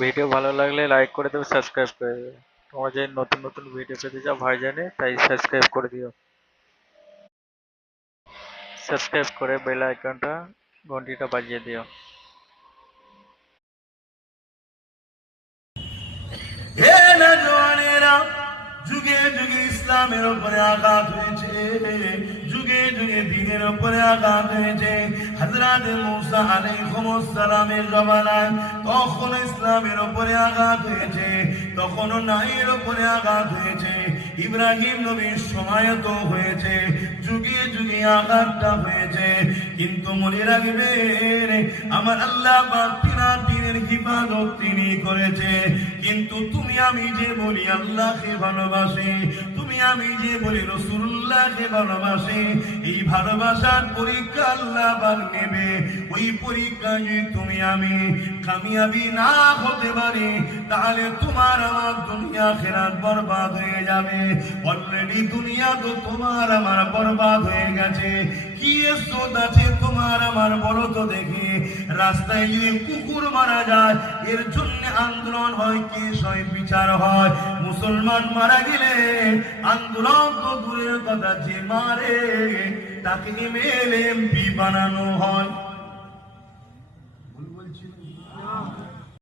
Video ভালো লাগলে like করে দেবে, সাবস্ক্রাইব করে দেবে। তোমরা যে নতুন নতুন ভিডিও পেতে চাও ভাইজানে, তাই সাবস্ক্রাইব করে দিও। সাবস্ক্রাইব করে বেল আইকনটা ঘন্টিটা বাজিয়ে দিও। হে নওজওয়ানেরা, যুগে যুগে ইসলামের উপরে আঘাত হয়েছে, যুগে যুগে দ্বীনের উপরে আঘাত হয়েছে। হযরত মূসা আলাইহিস সালামের জমানায় তখন ইসলামের উপরে আঘাত হয়েছে, তখনও নারীর উপরে আঘাত হয়েছে। ইব্রাহিম নবীর সময়ত হয়েছে, যুগে যুগে আঘাতটা হয়েছে। কিন্তু মনে রাখবেন, আমার আল্লাহ পাক তিনার হিফাজত তিনি করেছে। কিন্তু তুমি আমি যে বলি আল্লাহকে ভালোবাসি, তুমি আমি যে বলি রাসূলুল্লাহকে ভালোবাসি, এই ভালোবাসার পরীক্ষা আল্লাহ পাক নেবে। ওই পরীক্ষায় যদি তুমি আমি কামিয়াবি না হতে পারি, তাহলে তোমার আমার দুনিয়া আখিরাত বরবাদ হয়ে যাবে। অলরেডি দুনিয়া তো তোমার আমার বরবাদ হয়ে গেছে। কি এসত আছে তোমার আমার, বলো তো দেখি। রাস্তায় যদি কুকুর মারা যায়, এর জন্য আন্দোলন হয়, কেস হয়, বিচার হয়। মুসলমান মারা গেলে আন্দোলন তো দূরের কথা, যে মারে তাকে এমএলএ এমপি বানানো হয়।